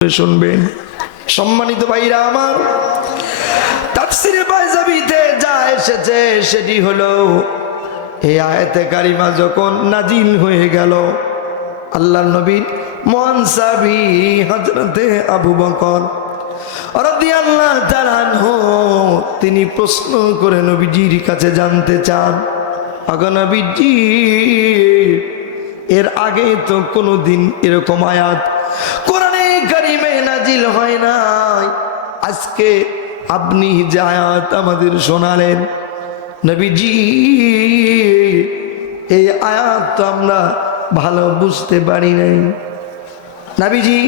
শুনবেন। সম্মানিত ভাইরা আমার, তাফসীরে বাইজাবিতে যা এসেছে সেটি হলো এই আয়াতে কারিমা যখন নাজিল হয়ে গেল, আল্লাহর নবী মহান সাহাবী হযরতে আবু বকর রাদিয়াল্লাহু তাআলা আনহু তিনি প্রশ্ন করে নবীজির কাছে জানতে চান, আগো নবীজি, এর আগে তো কোনোদিন এরকম আয়াত কোরআনে কারিমে নাজিল হয় নাই, আজকে আপনি যে আয়াত আমাদের শোনালেন নবীজি, এই আয়াত তো আমরা ভালো বুঝতে পারি নাই। নবীজি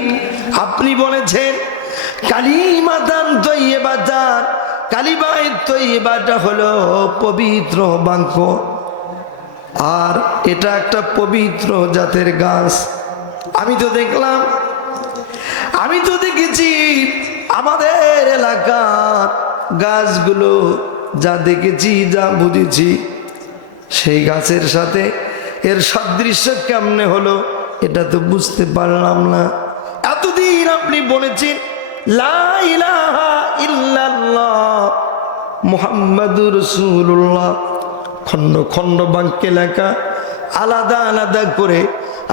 আপনি বলেছেন কালিমাতান তয়্যিবাতান, কালিমায়ে তয়্যিবাটা হলো পবিত্র বাক্য, আর এটা একটা পবিত্র জাতের গাছ। আমি তো দেখেছি আমাদের এলাকার গাছগুলো, যা দেখেছি যা বুঝেছি, সেই গাছের সাথে এর সাদৃশ্য কেমনে হলো এটা তো বুঝতে পারলাম না। এতদিন আপনি বলেছেন লা ইলাহা ইল্লাল্লাহ মুহাম্মাদুর রাসূলুল্লাহ, খণ্ড খণ্ড বাক্যে লেখা, আলাদা আলাদা করে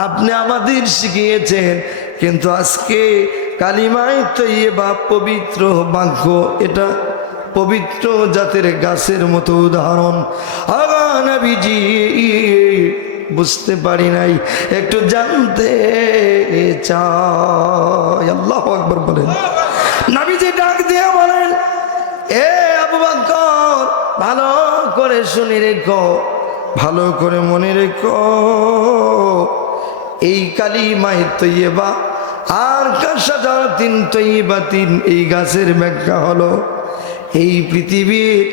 আপনি আমাদের শিখিয়েছেন, কিন্তু আজকে কালিমায়ে তয়্যিবা পবিত্র বাক্য, এটা পবিত্র জাতের গাছের মতো উদাহরণ। আগা নবীজি বুঝতে পারি নাই, একটু জানতে চাই। আল্লাহু আকবার বলেন। নবীজি ডাক দিয়ে বলেন, এ আবু বকর, ভালো করে শুনে রেখো, ভালো করে মনে রেখো, এই কালিমায়ে তয়্যিবা আর কাশাজারাতিন তয়্যিবাতিন, এই গাছের ব্যাখ্যা হলো এই পৃথিবীর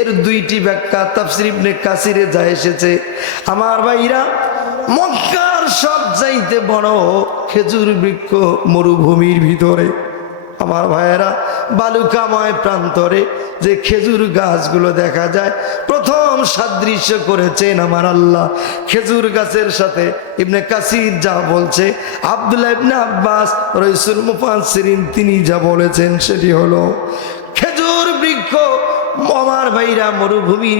এর দুইটি ব্যাখ্যা তাফসীর ইবনে কাসিরে যা এসেছে। আমার ভাইরা, মক্কার সব চাইতে বড় খেজুর বৃক্ষ মরুভূমির ভিতরে, আমার ভাইয়েরা বালুকাময় প্রান্তরে যে খেজুর গাছগুলো দেখা যায়, প্রথম সাদৃশ্য করেছেন আমার আল্লাহ খেজুর গাছের সাথে। ইবনে কাসির যা বলছে, আব্দুল্লাহ ইবনে আব্বাস রাইসুল মুফাসসিরিন তিনি যা বলেছেন সেটি হলো খেজুর বৃক্ষ আমার ভাইরা মরুভূমি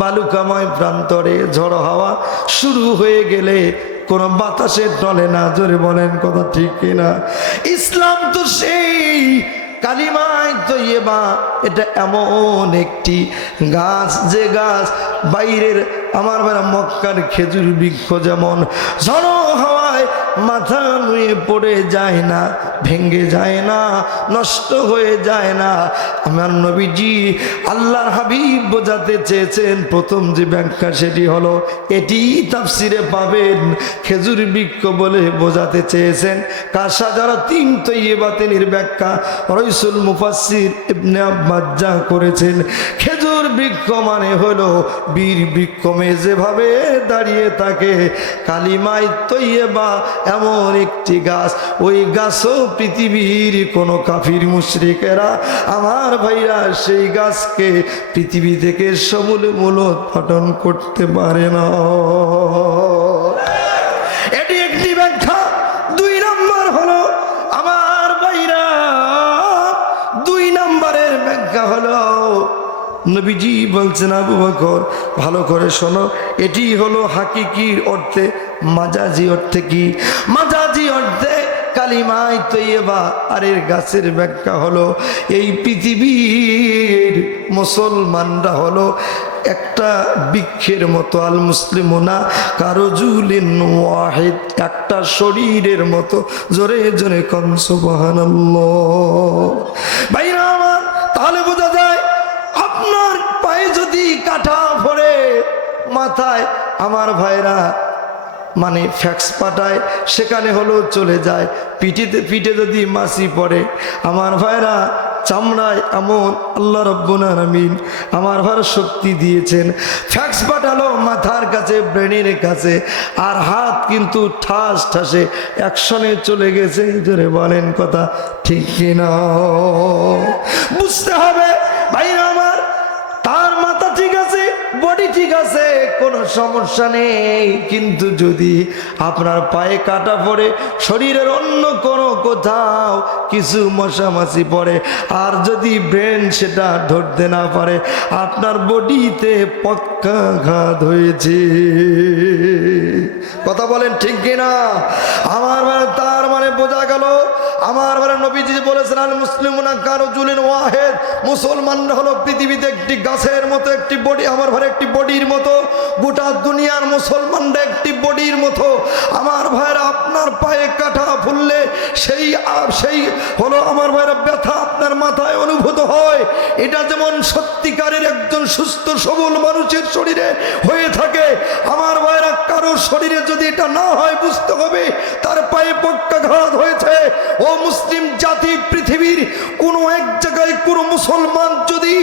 বালুকাময় প্রান্তরে ঝড় হাওয়া শুরু হয়ে গেলে কোন বাতাসে টলে না। জোরে বলেন কথা ঠিক কিনা? ইসলাম তো সেই কালিমায়ে তয়্যিবা, এটা এমন একটি গাছ যে গাছ বাইরের আমার ভাইরা মক্কার খেজুর বৃক্ষ যেমন ঝড় হাওয়ায় মাথা নুয়ে পড়ে যায় না, ভেঙ্গে যায় না, নষ্ট হয়ে যায় না। আমার নবীজি আল্লাহর হাবিব বোঝাতে চেয়েছেন, প্রথম যে ব্যাখ্যা সেটি হলো, এটি তাফসিরে পাবেন খেজুর বৃক্ষ বলে বোঝাতে চেয়েছেন। কাশাজারাতিন তয়্যিবাতিনের ব্যাখ্যা রাইসুল মুফাসসির ইবনে আব্বাস যা করেছেন, খেজুর বৃক্ষ মানে হলো বীর বৃক্ষ যেভাবে দাঁড়িয়ে থাকে, কালিমায়ে তয়্যিবা এমন একটি গাছ, ওই গাছও পৃথিবীর কোনো কাফির মুশরিকেরা আমার ভাইরা সেই গাছকে পৃথিবী থেকে সমূলে মূলোৎপাটন করতে পারে না। এটি একটি ব্যাখ্যা। দুই নম্বর হলো আমার ভাইরা, দুই নম্বরের ব্যাখ্যা হলো নবীজি বলছেন, আবু বকর ভালো করে শোনো, এটি হলো হাকিকি অর্থে, মাজাজি অর্থে কি? মাজাজি অর্থে কালিমায়ে তয়্যিবা, আর এর গাছের ব্যাখ্যা হলো এই পৃথিবীর মুসলমানরা হলো একটা বৃক্ষের মতো, আল মুসলিমুনা কারজুলিন ওয়াহিদ, একটা শরীরের মতো। জোরে জোরে কোন সুবহানাল্লাহ। ভাইরা আমার, তাহলে বোঝা যায় আপনার পায়ে যদি কাঁটা পড়ে, মাথায় আমার ভাইরা মানে ফ্যাক্স পাঠায়, সেখানে হলো চলে যায়। পিঠে যদি মাছি পড়ে, আমার ভাইরা চামড়ায় এমন আল্লাহ রাব্বুল আলামিন আমার ভাইরা শক্তি দিয়েছেন, ফ্যাক্স পাঠালো মাথার কাছে, ব্রেনের কাছে, আর হাত কিন্তু ঠাস ঠাসে অ্যাকশনে চলে গেছে। জোরে বলেন কথা ঠিক কিনা? বুঝতে হবে ভাইরা আমার, তার মাথা ঠিক আছে, বডি ঠিক ঠিক আছে, কোনো সমস্যা নেই, কিন্তু যদি আপনার পায়ে কাটা পড়ে, শরীরের অন্য কোনো কোথাও কিছু মশামাছি পড়ে, আর যদি ব্রেন সেটা ধরতে না পারে, আপনার বডিতে পক্ষাঘাত হয়েছে। কথা বলেন ঠিক কিনা? আমার মানে তার মানে বোঝা গেল, আমার মানে নবীজি বলেছেন আল মুসলিমুনা কারজুলিন ওয়াহিদ, মুসলমানরা হলো পৃথিবীতে একটি গাছের মতো, একটি বডি, আমার ভাই একটি বডির মতো, গোটা দুনিয়ার মুসলমানরা একটি বডির মতো। আমার ভাইরা আপনার পায়ে কাটা ফুললে সেই হলো আমার ভাইরা ব্যথা আপনার মাথায় অনুভূত হয়। এটা যেমন সত্যিকারের একজন সুস্থ সবল মানুষের শরীরে হয়ে থাকে, আমার ভাইরা কারো শরীরে যদি এটা না হয়, বুঝতে হবে তার পায়ে পক্ষাঘাত হয়েছে। ও মুসলিম জাতি, পৃথিবীর কোনো এক জায়গায় কোনো মুসলমান যদি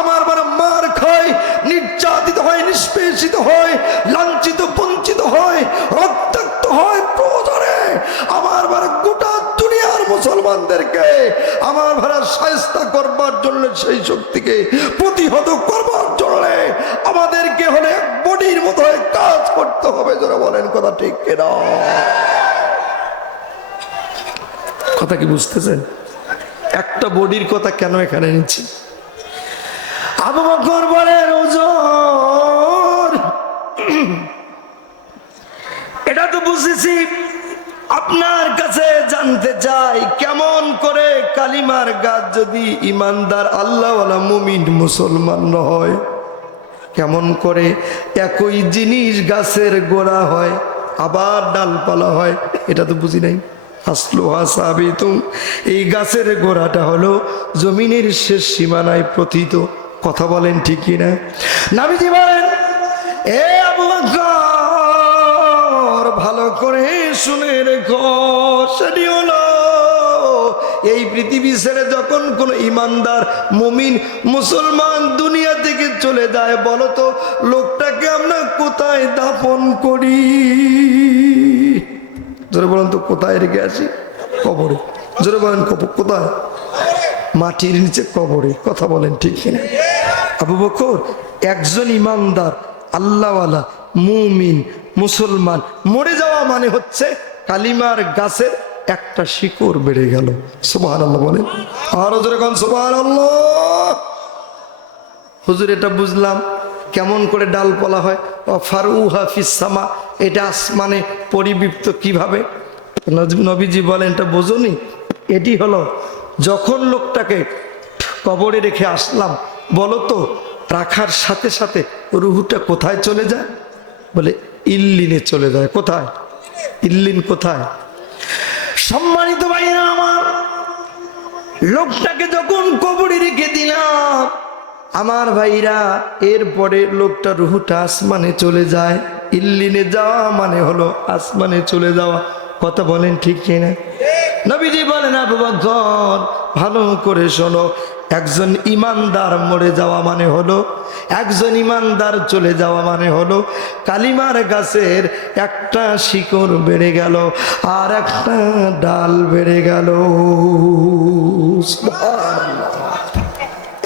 আমার মার খায়, নির্যাতিত হয়, নিষ্পেষিত হয়, লাঞ্ছিত বঞ্চিত হয়, রক্তাক্ত হয়, প্রয়োজনে আমার গোটা দুনিয়ার মুসলমানদেরকে আমার শায়েস্তা করবার জন্য, সেই শক্তিকে প্রতিহত করবার জন্য আমাদেরকে হলে এক বডির মতো কাজ করতে হবে। যারা বলেন কথা ঠিক কিনা? কথা কি বুঝতেছেন? একটা বডির কথা কেন এখানে নিচ্ছি? আবু বকর বলেন, হুজুর এটা তো বুঝেছি, আপনার কাছে জানতে চাই, কেমন করে কালিমার গাছ যদি ইমানদার আল্লাহওয়ালা মুমিন মুসলমান হয়, কেমন করে একই জিনিস গাছের গোড়া হয় আবার ডালপালা হয়? এটা তো বুঝি নাই। আসলুহা সাবিতুম, এই গাছের গোড়াটা হলো জমিনের শেষ সীমানায় প্রথিত। কথা বলেন ঠিক কিনা? নবীজি বলেন, এ আবু বকর ভালো করে শুনে রেখো, সেটি হলো এই পৃথিবী ছেড়ে যখন কোন ইমানদার মুমিন মুসলমান দুনিয়া থেকে চলে যায়, বলো তো লোকটাকে আমরা কোথায় দাফন করি? জোরে বলেন তো, কোথায় রেখে আসি? কবরে। জোরে বলেন, কোথায়? মাটির নিচে, কবরে। কথা বলেন ঠিক কিনা? আবু বকর একজন ইমানদার আল্লাহওয়ালা মুমিন মুসলমান মরে যাওয়া মানে হচ্ছে কালিমার গাছের একটা শিকড় বেড়ে গেল। সুবহানাল্লাহ বলেন, আরো জোরে কোন সুবহানাল্লাহ। হুজুর এটা বুঝলাম, কেমন করে ডালপালা হয়? ফারুহা ফিস সামা, এটা আসমানে পরিবৃপ্ত কিভাবে? নবীজি বলেন, এটা বোঝনি? এটি হলো যখন লোকটাকে কবরে রেখে আসলাম, বলো তো রাখার সাথে সাথে রুহুটা কোথায় চলে যায়? বলে ইল্লিনে চলে যায়। কোথায়? ইল্লিন কোথায়? সম্মানিত ভাইরা আমার, লোকটাকে যখন কবরে রেখে দিলাম, আমার ভাইরা, এরপরে লোকটা রুহুটা আসমানে চলে যায়। ইল্লিনে যাওয়া মানে হলো আসমানে চলে যাওয়া। কথা বলেন ঠিক কিনা? নবীজি বলেন, আবু বকর ভালো করে শোনো, একজন ইমানদার মরে যাওয়া মানে হলো, একজন ইমানদার চলে যাওয়া মানে হলো কালিমার গাছের একটা শিকড় বেড়ে গেল আর একটা ডাল বেড়ে গেল।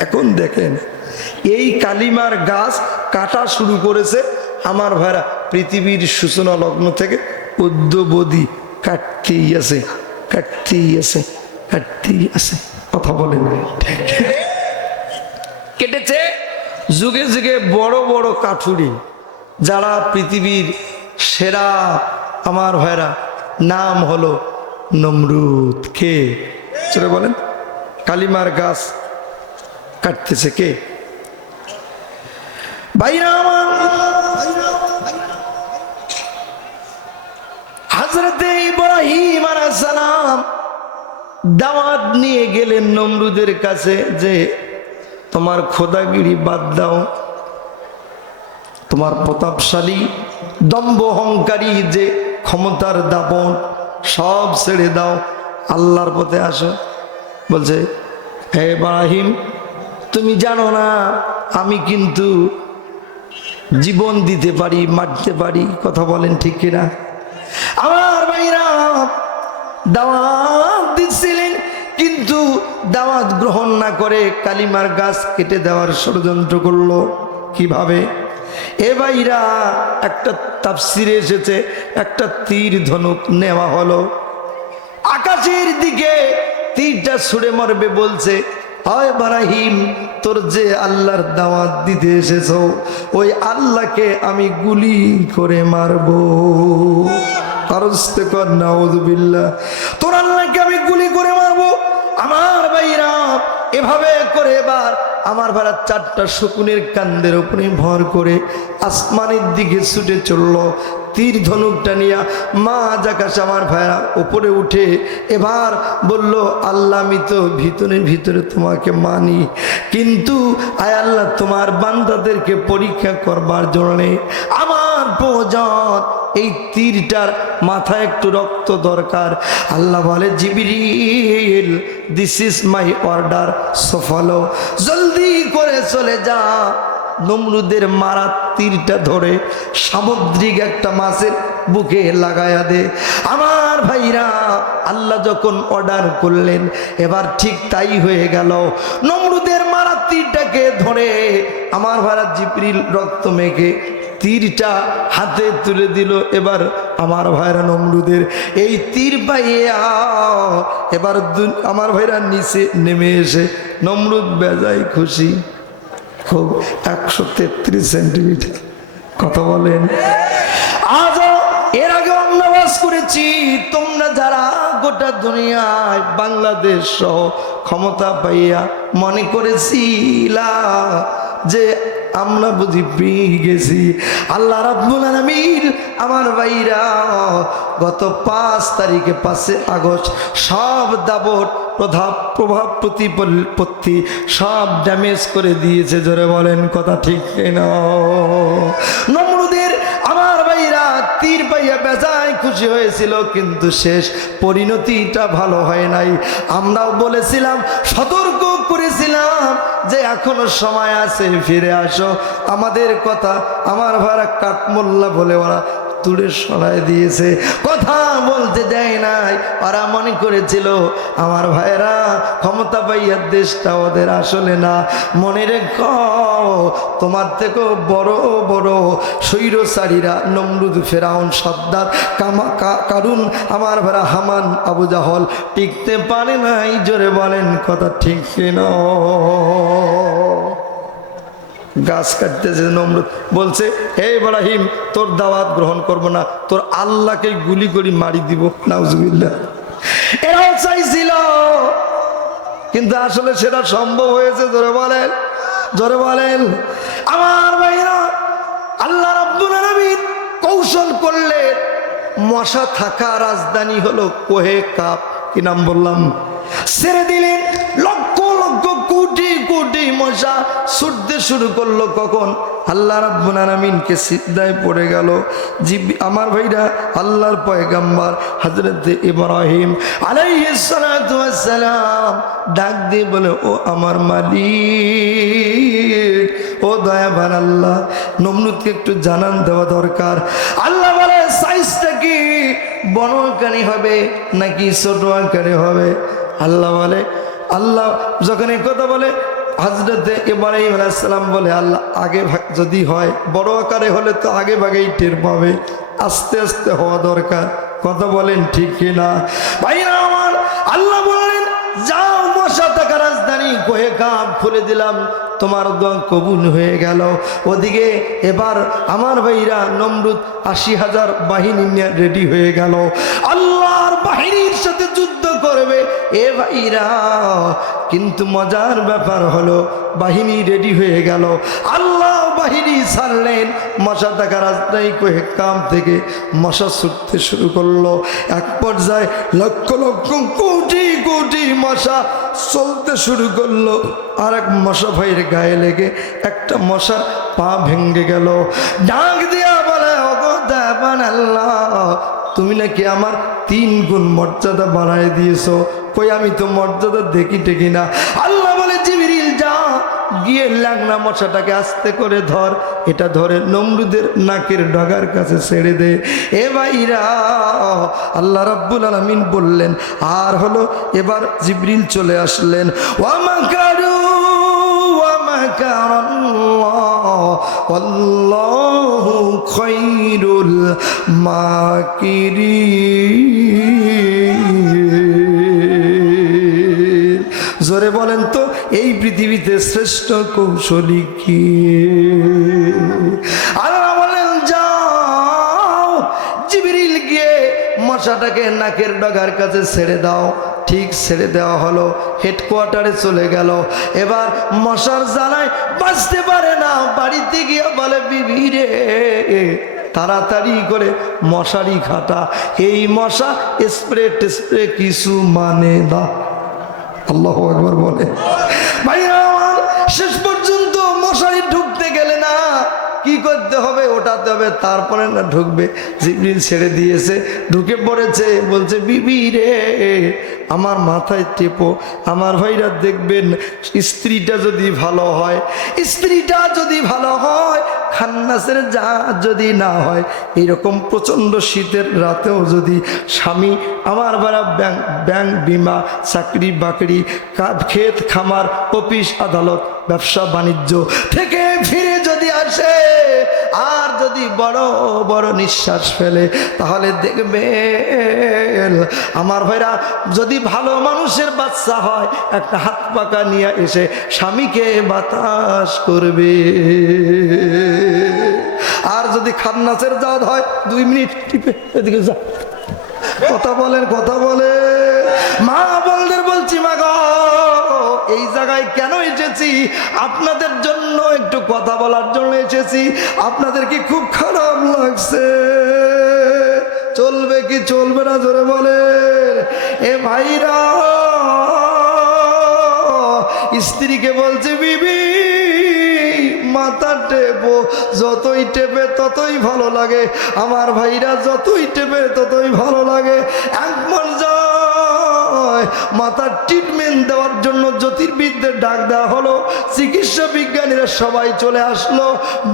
এখন দেখেন, এই কালিমার গাছ কাটা শুরু করেছে আমার ভাইরা পৃথিবীর সূচনা লগ্ন থেকে অদ্যবধি কাটতেই আছে, কাটতেই আছে, কাটতেই আছে। কথা বলেন, কেটেছে যুগে যুগে বড় বড় কাঠুরি, যারা পৃথিবীর সেরা আমার ভাইরা, নাম হলো নমরুদ। কে? চলে বলেন, কালিমার গাছ কাটতেছে কে? ভাইরা আমার, হযরতে ইব্রাহিম আলাইহিস সালাম দাওয়াত নিয়ে গেলেন নমরুদের কাছে যে তোমার খোদাগিরি বাদ দাও, তোমার প্রতাপশালী দম্ভ অহংকারী যে ক্ষমতার দাপট সব ছেড়ে দাও, আল্লাহর পথে আসো। বলছে, হে ইব্রাহিম, তুমি জানো না আমি কিন্তু জীবন দিতে পারি, মারতে পারি। কথা বলেন ঠিক কিনা? আমার ভাইরা দাওয়াত দিচ্ছিলেন, কিন্তু দাওয়াত গ্রহণ না করে কালিমার গাছ কেটে দেওয়ার ষড়যন্ত্র করলো। কিভাবে? এ ভাইরা একটা তাফসিরে এসেছে একটা তীর ধনুক নেওয়া হলো, আকাশের দিকে তীরটা ছুড়ে মারবে, বলছে হয় ইব্রাহিম তোর যে আল্লাহর দাওয়াত দিতে এসেছো ওই আল্লাহকে আমি গুলি করে মারবো। নাউযুবিল্লাহ, তোর আল্লাহকে আমি গুলি করে মারবো। আমার ভাইরা এভাবে করে এবার আমার ভাইরা চারটা শকুনের কান্দের উপরে ভর করে আসমানের দিকে ছুটে চললো তীর ধনুকটা নিয়ে। মা জাকাশ আমার ভাইরা উপরে উঠে এবার বলল, আল্লাহ আমি তো ভিতরে ভিতরে তোমাকে মানি, কিন্তু আয় আল্লাহ তোমার বান্দাদেরকে পরীক্ষা করবার জন্য আমার প্রয়োজন এই তীরটার মাথায় একটু রক্ত দরকার। আল্লাহ বলে, Jibril this is my order, so follow, জলদি করে চলে যা, নমরুদের মারা তীরটা ধরে সামুদ্রিক একটা মাছের বুকে লাগায়া দে। আমার ভাইরা আল্লাহ যখন অর্ডার করলেন এবার ঠিক তাই হয়ে গেল। নমরুদের মারা তীরটাকে ধরে আমার ভাইরা জিবরিল রক্ত মেখে তীরটা হাতে তুলে দিল। এবার আমার ভাইরা নমরুদের এই তীর পাইয়া এবার আমার ভাইরা নিচে নেমে এসে নমরুদ বেজায় খুশি, খুব 133 সেন্টিমিটার, কথা বলেন। আজও এর আগে অন্নবাস করেছি, তোমরা যারা গোটা দুনিয়ায় বাংলাদেশ সহ ক্ষমতা পাইয়া মনে করেছিলা যে আমরা বুঝি পেয়ে গেছি, আল্লাহ রাব্বুল আলামিন আমার ভাইরা গত 5 তারিখে 5 আগস্ট সব দাবট প্রভাব প্রতিপত্তি সব ড্যামেজ করে দিয়েছে। জোরে বলেন কথা ঠিক না? নমরুদের আমার ভাইরা তীর পাইয়া বেজায় খুশি হয়েছিল, কিন্তু শেষ পরিণতিটা ভালো হয় নাই। আমরাও বলেছিলাম, সতর্ক করেছিলাম যে এখনো সময় আছে, ফিরে আসো। আমাদের কথা আমার ভাইরা কাঠমোল্লা বলে ওরা তুড়ে সরাই দিয়েছে, কথা বলতে দেয় নাই। ওরা মনে করেছিল আমার ভাইরা ক্ষমতা পাইয়া দেশটা ওদের আসলে না। মনে রেখো, তোমার থেকেও বড় বড় স্বৈরচারীরা নমরুদ, ফেরাউন, সাদ্দাত, কারুন, আমার ভাইরা হামান, আবু জাহল টিকতে পারে নাই। জোরে বলেন কথা ঠিক কিনা? গাছ কাটতেছে নমরুদ, বলছে হে ইব্রাহিম তোর দাওয়াত গ্রহণ করব না, তোর আল্লাহকে গুলি করে মারি দিব। নাউজুবিল্লাহ। এরাও চাইছিল, কিন্তু আসলে সেটা সম্ভব হয়েছে। জোরে বলেন, জোরে বলেন। আমার ভাইরা আল্লাহ রাব্বুল আলামিন কৌশল করলেন, মশা থাকা রাজধানী হলো কোহে কাপ, কি নাম বললাম, ছেড়ে দিলেন। লক্ষ লক্ষ কোটি কোটি মশা ছুটতে শুরু করলো। কখন আল্লাহ রাব্বুল আলামিনকে সিজদায় পড়ে গেল আমার ভাইরা আল্লাহর পয়গম্বর হযরত ইব্রাহিম আলাইহিস সালাতু ওয়াস সালাম ডাক দিয়ে বলে, ও আমার মালিক, ও দয়াবান আল্লাহ, নমরুদকে একটু জানান দেওয়া দরকার। আল্লাহ বলে, সাইজটা কি বড় আকারে হবে নাকি ছোট আকারে হবে? আল্লাহ বলে, আল্লাহ যখন এই কথা বলে হযরত ইব্রাহিম আলাইহিস সালাম বলে, আল্লাহ আগে যদি হয় বড় আকারে হলে তো আগে ভাগেই টের পাবে, আস্তে আস্তে হওয়া দরকার। কথা বলেন ঠিক কিনা? ভাইরা আমার, আল্লাহ বলেন, যাও মশা থাকা রাজধানী কোহে কাপ খুলে দিলাম, তোমার দোয়া কবুল হয়ে গেল। ওদিকে এবার আমার ভাইরা নমরুদ 80,000 বাহিনী নিয়ে রেডি হয়ে গেল, আল্লাহর বাহিনীর সাথে যুদ্ধ করবে। এ ভাইরা কিন্তু মজার ব্যাপার হলো, বাহিনী রেডি হয়ে গেল, আল্লাহ বাহিনী ছাড়লেন। মশা থাকা রাজধানী কোহে কাপ থেকে মশা ছুটতে শুরু করলো। এক পর্যায়ে লক্ষ লক্ষ কোটি কোটি মশা চলতে শুরু করলো। আর এক মশা ভাইয়ের গায়ে লেগে একটা মশার পা ভেঙে গেল। ডাক দিয়া বলে, ওগো দয়াবান আল্লাহ, তুমি নাকি আমার 3 গুণ মর্যাদা বাড়ায় দিয়েছো। কই আমি তো মর্যাদা দেখি টেকি না। আল্লাহ বলে, জিবরিল যা গিয়ে লাগনা মশাটাকে আস্তে করে ধর, এটা ধরে নমরুদের নাকের ডগার কাছে ছেড়ে দে। এ ভাইরা আল্লাহ রাব্বুল আলামিন বললেন, আর হলো এবার জিবরিল চলে আসলেন। ওয়া মাকারু ওয়া মাকারাল্লাহ আল্লাহু খায়রুল মাকিরিন। জোরে বলেন তো এই পৃথিবীতে শ্রেষ্ঠ কৌশলী কি? আল্লাহ বলেন যাও জিবরিল গিয়ে মশাটাকে নাকের ডগার কাছে ছেড়ে দাও। ঠিক ছেড়ে দেওয়া হলো, হেডকোয়ার্টারে চলে গেল। এবার মশার জ্বালায় বাঁচতে পারে না, বাড়িতে গিয়ে বলে বিবি রে তাড়াতাড়ি করে মশারি খাটা, এই মশা স্প্রে টেস্প্রে কিছু মানে না। আল্লাহু আকবার বলে। ভাইয়া আমার শেষ পর্যন্ত মশারি ঢুকতে গেলে না কি করতে হবে, ওঠাতে হবে, তারপরে না ঢুকবে। জিবরিল ছেড়ে দিয়েছে, ঢুকে পড়েছে, বলছে বিবি রে আমার মাথায় টেপো। আমার ভাইরা দেখবেন স্ত্রীটা যদি ভালো হয়, স্ত্রীটা যদি ভালো হয়, খান্নাসের যা যদি না হয়, এইরকম প্রচণ্ড শীতের রাতেও যদি স্বামী আমার ভাইরা ব্যাংক বিমা চাকরি বাকরি ক্ষেত খামার অফিস আদালত ব্যবসা বাণিজ্য থেকে ফিরে যদি আসে আর যদি বড় বড় নিঃশ্বাস ফেলে, তাহলে দেখবেন আমার ভাইরা যদি ভালো মানুষের বাচ্চা হয়, একটা হাত পাকা নিয়ে এসে স্বামীকে বাতাস করবে। আর যদি খান্নাসের জাত হয় 2 মিনিট টিপে এদিকে যা, কথা বলেন কথা বলে। মা বলদের বলছি মা গো, এই জায়গায় কেন এসেছি? আপনাদের জন্য একটু কথা বলার জন্য এসেছি। আপনাদের কি খুব খারাপ লাগছে? চলবে কি চলবে না জোরে বলে। এ ভাইরা স্ত্রীকে বলছে বিবি মাথা টেপো, যতই টেপে ততই ভালো লাগে। আমার ভাইরা যতই টেপে ততই ভালো লাগে। এক পর্যায়ে মাথার ট্রিটমেন্ট দেওয়ার জন্য জ্যোতির্বিদদের ডাক দেওয়া হলো। চিকিৎসা বিজ্ঞানীরা সবাই চলে আসলো,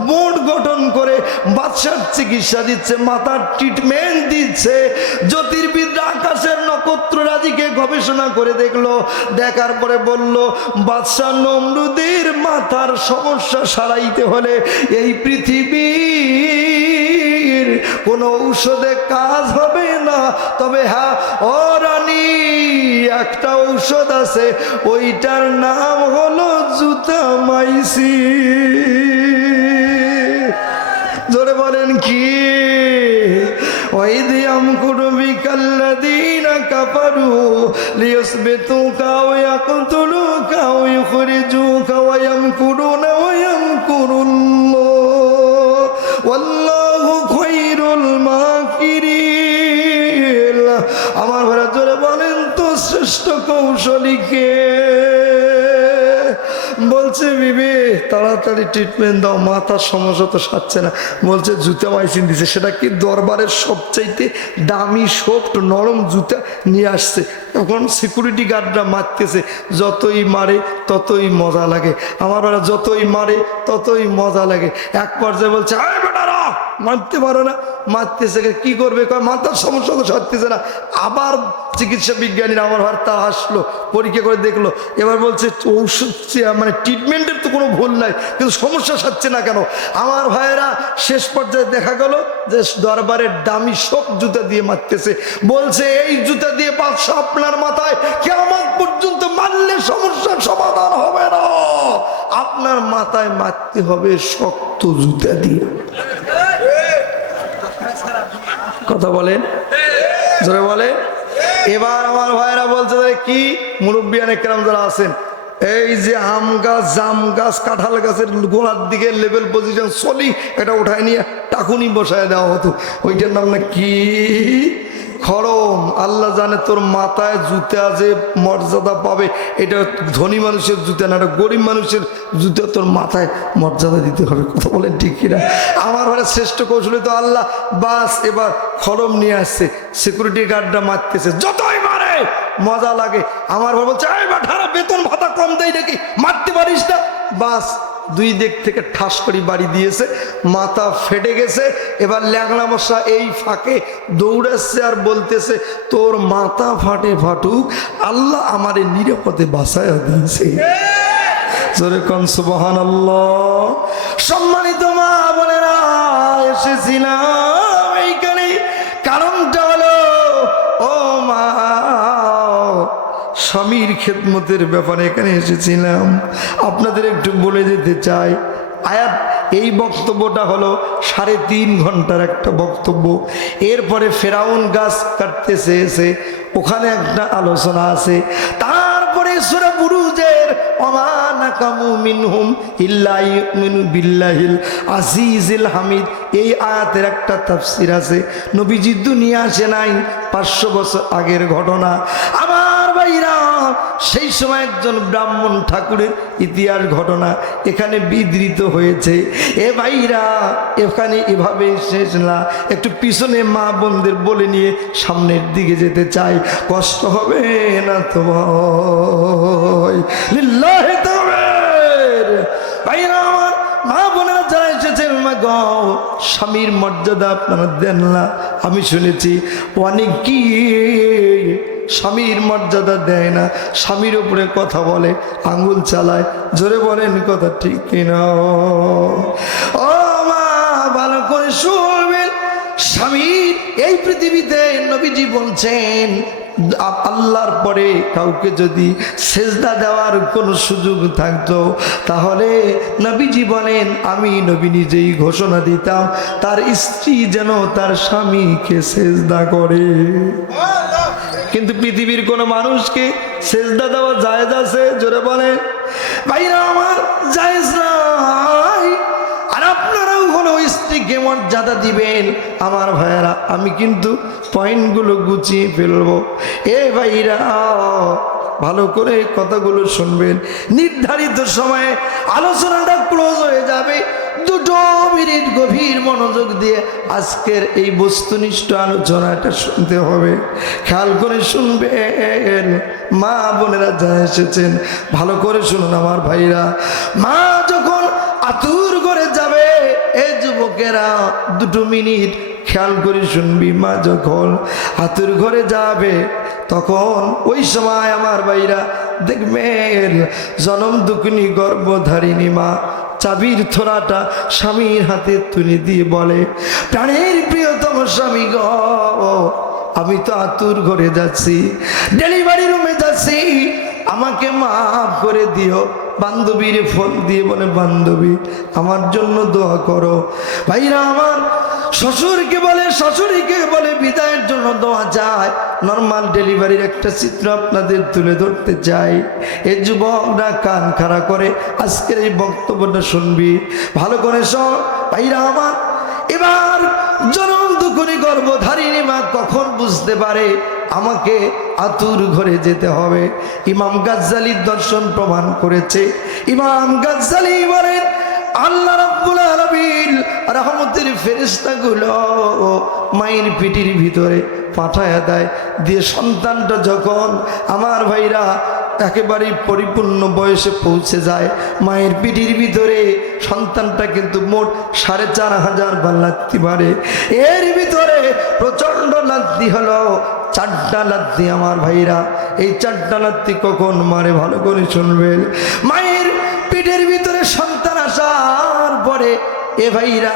বোর্ড গঠন করে বাচ্চার চিকিৎসা দিচ্ছে, মাথার ট্রিটমেন্ট দিচ্ছে। জ্যোতির্বিদরা আকাশের নক্ষত্ররাজিকে গবেষণা করে দেখলো, দেখার পরে বলল বাদশা নমরুদের মাথার সমস্যা সারাইতে হলে এই পৃথিবীর কোনো ঔষধে কাজ হবে না। তবে হ্যাঁ ও রানী, একটা ঔষধ আছে, ওইটার নাম হলো জুতামাইসি। জোরে বলেন কি? ওয়াইদ ইয়ামকুরু বিকাল্লাযীনা কাফারু লিয়াসবিতুকা ওয়া ইয়াকতুলুকা ওয়া ইউখরিজুকা ওয়া ইয়ামকুরুনা ওয়া ইয়ামকুরুল্লাহ ওয়াল্লাহু খায়রুল মাকিরিন। আমার ভাইরা জোরে বলেন তো শ্রেষ্ঠ কৌশলী কে? বলছে বিবি তাড়াতাড়ি ট্রিটমেন্ট দাও, মাথার সমস্যা তো সারছে না। বলছে জুতা মাইসিন দিছে, সেটা কি দরবারের সবচাইতে দামি সফট নরম জুতা নিয়ে আসছে। এখন সিকিউরিটি গার্ডরা মারতেছে, যতই মারে ততই মজা লাগে। আমার ওরা যতই মারে ততই মজা লাগে। এক পর্যায়ে বলছে আরে বেটারা মারতে পারো না, মারতেছে কি করবে, মাথার সমস্যা তো সারতেছে না। আবার চিকিৎসা বিজ্ঞানীরা আমার ভার তা আসলো, পরীক্ষা করে দেখলো। এবার বলছে ঔষধ মানে ট্রিটমেন্টের তো কোনো ভুল নাই, কিন্তু সমস্যা সারছে না কেন? আমার ভাইয়েরা শেষ পর্যায়ে দেখা গেল যে দরবারের দামি সব জুতা দিয়ে মারতেছে। বলছে এই জুতা দিয়ে বাদশা আপনার মাথায় কিয়ামত পর্যন্ত মারলে সমস্যার সমাধান হবে না, আপনার মাথায় মারতে হবে শক্ত জুতা দিয়ে। কথা বলেন জোরে বলে। এবার আমার ভাইরা বলছে কি মুরব্বিয়ান একরাম যারা আছেন, এই যে আম গাছ জাম গাছ কাঁঠাল গাছের গোড়ার দিকে লেভেল পজিশন চলি, এটা উঠায় নিয়ে টাকুনি বসায় দেওয়া হতো। ওইটার নাম না কি খরম। আল্লাহ জানে তোর মাথায় জুতা যে মর্যাদা পাবে, এটা ধনী মানুষের জুতা না, এটা গরিব মানুষের জুতা, তোর মাথায় মর্যাদা দিতে হবে। কথা বলেন ঠিক কিনা? আমার ঘরে শ্রেষ্ঠ কৌশলী তো আল্লাহ। বাস এবার খরম নিয়ে আসছে, সিকিউরিটি গার্ডরা মারতেছে, যতই মারে মজা লাগে। আমার ঘর বলছে এই বাঠারা বেতন ভাতা কম দেয় নাকি, মারতে পারিস না। বাস দুই দিক থেকে ঠাস করে বাড়ি দিয়েছে, মাথা ফেটে গেছে। এবার ল্যাংড়া মশা এই ফাঁকে দৌড়াচ্ছে আর বলতেছে তোর মাথা ফাটে ফাটুক, আল্লাহ আমারে নিরাপদে বাঁচায়া দিয়েছে। জোরে কোন সুবহানাল্লাহ। সম্মানিত মা বোনেরা, এসেছিলাম এইখানে কারণটা হলো, ও মা, স্বামীর খেদমতের ব্যাপারে এখানে এসেছিলাম। আপনাদের একটু বলে যেতে চাই, আয়াত এই বক্তব্যটা হলো 3.5 ঘন্টার একটা বক্তব্য। এরপরে ফেরাউন গাছ কাটতেছে এসে ওখানে একটা আলোচনা আছে। তারপরে সূরা বুরুজের ওমা নাকামু মিনহুম ইল্লা ইউমিনু বিল্লাহিল আজিজিল হামিদ, এই আয়াতের একটা তাফসীর আছে। নবীজি দুনিয়া আসে নাই, 500 বছর আগের ঘটনা। আমার ভাইরা, সেই সময় একজন ব্রাহ্মণ ঠাকুরের ইতিহাস ঘটনা এখানে বিধৃত হয়েছে। এ ভাইরা, এখানে এভাবে শেষ না, একটু পিছনে মা বোনদের বলে নিয়ে সামনের দিকে যেতে চাই। কষ্ট হবে না তো ভাই? লিল্লাহি তাকবীর। ভাইরা আমার, মা বোনেরা যারা এসেছেন, মা গো, স্বামীর মর্যাদা আপনারা দেন না। আমি শুনেছি অনেক কি স্বামীর মর্যাদা দেয় না, স্বামীর উপরে কথা বলে, আঙ্গুল চালায়। জোরে বলেন কথা ঠিক কিনা? ও মা, ভালো করে শুনবেন। স্বামীর এই পৃথিবীতে নবীজি বলছেন, আল্লাহর পরে কাউকে যদি সেজদা দেওয়ার কোনো সুযোগ থাকতো, তাহলে নবীজি বলেন, আমি নবী নিজেই ঘোষণা দিতাম তার স্ত্রী যেন তার স্বামীকে সেজদা করে। কিন্তু পৃথিবীর কোনো মানুষকে সেজদা দেওয়া জায়েজ আছে? জোরে বলেন ভাইরা আমার, জায়েজ নাই। আর আপনারাও কোনো স্ত্রীকে মর্যাদা দিবেন। আমার ভাইয়েরা, আমি কিন্তু পয়েন্টগুলো গুছিয়ে ফেলবো। এ ভাইরা, ভালো করে কথাগুলো শুনবেন। নির্ধারিত সময়ে আলোচনাটা ক্লোজ হয়ে যাবে। 2 মিনিট গভীর মনোযোগ দিয়ে আজকের এই বস্তুনিষ্ঠ আলোচনাটা শুনতে হবে। খেয়াল করে শুনবেন। মা বোনেরা যারা এসেছেন, ভালো করে শুনুন আমার ভাইরা। মা যখন আতুর করে যাবে, এই যুবকেরা 2 মিনিট খেয়াল করে শুনবি। মা যখন আতুর ঘরে যাবে, তখন ওই সময় আমার ভাইরা দেখবেন, জনম দুঃখিনী গর্ভধারিণী মা চাবির থোড়াটা স্বামীর হাতে তুলে দিয়ে বলে, প্রাণের প্রিয়তম স্বামী গো, আমি তো আতুর ঘরে যাচ্ছি, ডেলিভারি রুমে যাচ্ছি, আমাকে মাফ করে দিও। বান্ধবীর ফোন দিয়ে বলে, বান্ধবী আমার জন্য দোয়া করো। ভাইরা আমার, শ্বশুরকে বলে, শাশুড়িকে বলে বিদায়ের জন্য দোয়া চায়। নর্মাল ডেলিভারির একটা চিত্র আপনাদের তুলে ধরতে চাই। এই যুবকরা কান খাড়া করে আজকের এই বক্তব্যটা শুনবি, ভালো করে শোন ভাইরা আমার। এবার জনম দুঃখিনী গর্ভধারিণী মা কখন বুঝতে পারে আমাকে আতুর ঘরে যেতে হবে? ইমাম গাজ্জালির দর্শন প্রমাণ করেছে। ইমাম গাজ্জালি বলেন, আল্লাহ রাব্বুল আলামিন রহমতের ফেরেশতাগুলো মায়ের পিঠির ভিতরে পাঠায়া দেয়, দিয়ে সন্তানটা যখন আমার ভাইরা একেবারে পরিপূর্ণ বয়সে পৌঁছে যায়, মায়ের পিঠির ভিতরে সন্তানটা কিন্তু মোট 4500 বার লাথি মারে। এর ভিতরে প্রচন্ড লাথি হলো 4টা লাথি। আমার ভাইরা, এই 4টা লাথি কখন মারে ভালো করে শুনবেন। মায়ের পিঠের ভিতরে সন্তান আসার পরে এ ভাইরা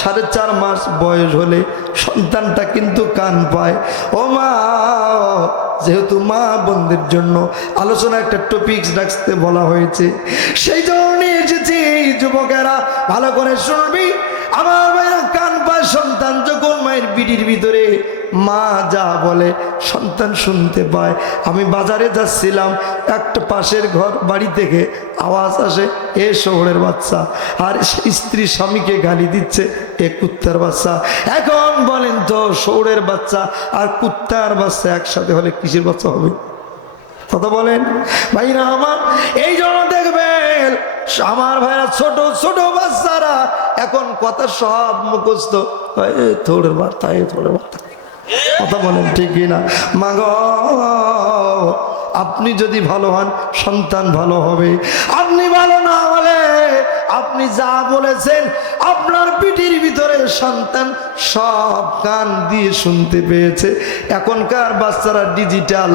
4.5 মাস বয়স হলে সন্তানটা কিন্তু কান পায়। ও মা, যেহেতু মা বোনদের জন্য আলোচনা একটা টপিকস রাখতে বলা হয়েছে, সেই জন্য এসেছি। যুবকেরা ভালো করে শুনবি। আমার ভাইরা, কান পায় সন্তান যখন মায়ের পিঠির ভিতরে, মা যা বলে সন্তান শুনতে পায়। আমি বাজারে যাচ্ছিলাম, একটা পাশের ঘর বাড়ি থেকে আওয়াজ আসে, এ শহরের বাচ্চা, আর স্ত্রী স্বামীকে গালি দিচ্ছে, এ কুত্তার বাচ্চা। এখন বলেন তো, শহরের বাচ্চা আর কুত্তার বাচ্চা একসাথে হলে কিসের বাচ্চা হবে? কথা বলেন ভাইরা আমার। এই জন্য দেখবেন আমার ভাইরা, ছোট ছোট বাচ্চারা এখন কথা সব মুখস্থ, থোড়ের বার্তা, থোড়ের বার্তা। কথা বলেন ঠিক কিনা? মা গো, আপনি যদি ভালো হন সন্তান ভালো হবে, আপনি ভালো না হলে আপনি যা বলেছেন আপনার পিঠির ভিতরে সন্তান সব কান দিয়ে শুনতে পেয়েছে। এখনকার বাচ্চারা ডিজিটাল,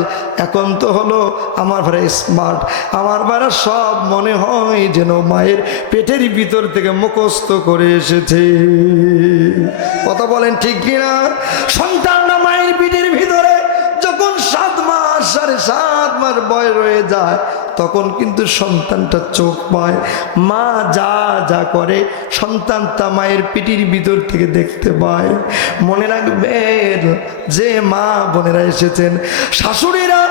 এখন তো হলো আমার ভাড়া স্মার্ট, আমার ভাড়া সব মনে হয় যেন মায়ের পেটের ভিতর থেকে মুখস্থ করে এসেছে। কথা বলেন ঠিক কিনা? সন্তানরা মায়ের পিঠের ভিতরে যখন 7 মাস 7.5 মাস বয়স হয়ে যায় তখন কিন্তু সন্তানটা চোখ পায়, মা যা যা করে সন্তান তা মায়ের পিঠির ভিতর থেকে দেখতে পায়। মনে রাখবেন যে মা বোনেরা এসেছেন, শাশুড়িরা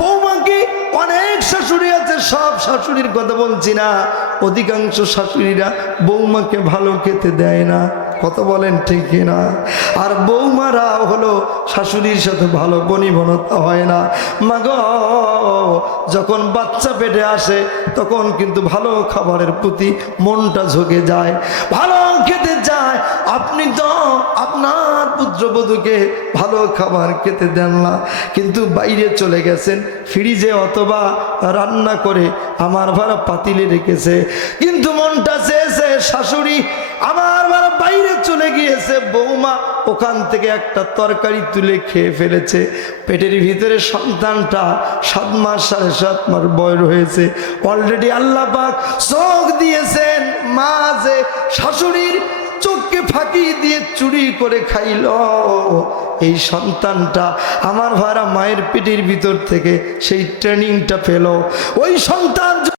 বৌমাকে, অনেক শাশুড়ি আছে, সব শাশুড়ির কথা বলছি না, অধিকাংশ শাশুড়িরা বৌমাকে ভালো খেতে দেয় না। কথা বলেন ঠিক কিনা? আর বৌমারা হলো শাশুড়ির সাথে ভালো বনিবনতা হয় না। মাগো যখন বাচ্চা পেটে আসে তখন কিন্তু ভালো খাবারের প্রতি মনটা ঝুঁকে যায়, ভালো খেতে চায়। আপনি তো আপনার পুত্রবধূকে ভালো খাবার খেতে দেন না, কিন্তু বাইরে চলে গেছেন ফ্রিজে অথবা রান্না করে আমার ভাড়া পাতিলে রেখেছে, কিন্তু মনটা চেয়েছে শাশুড়ি আমার ভাড়া বাইরে চলে গিয়েছে, বৌমা ওখান থেকে একটা তরকারি তুলে খেয়ে ফেলেছে। পেটের ভিতরে সন্তানটা 7 মাস 7.5 মাস বয়স হয়েছে, অলরেডি আল্লাহ পাক চোখ দিয়েছেন, মা যে শাশুড়ির চোখকে ফাঁকি দিয়ে চুরি করে খাইল, এই সন্তানটা আমার ভাড়া মায়ের পেটের ভিতর থেকে সেই ট্রেনিংটা পেল। ওই সন্তান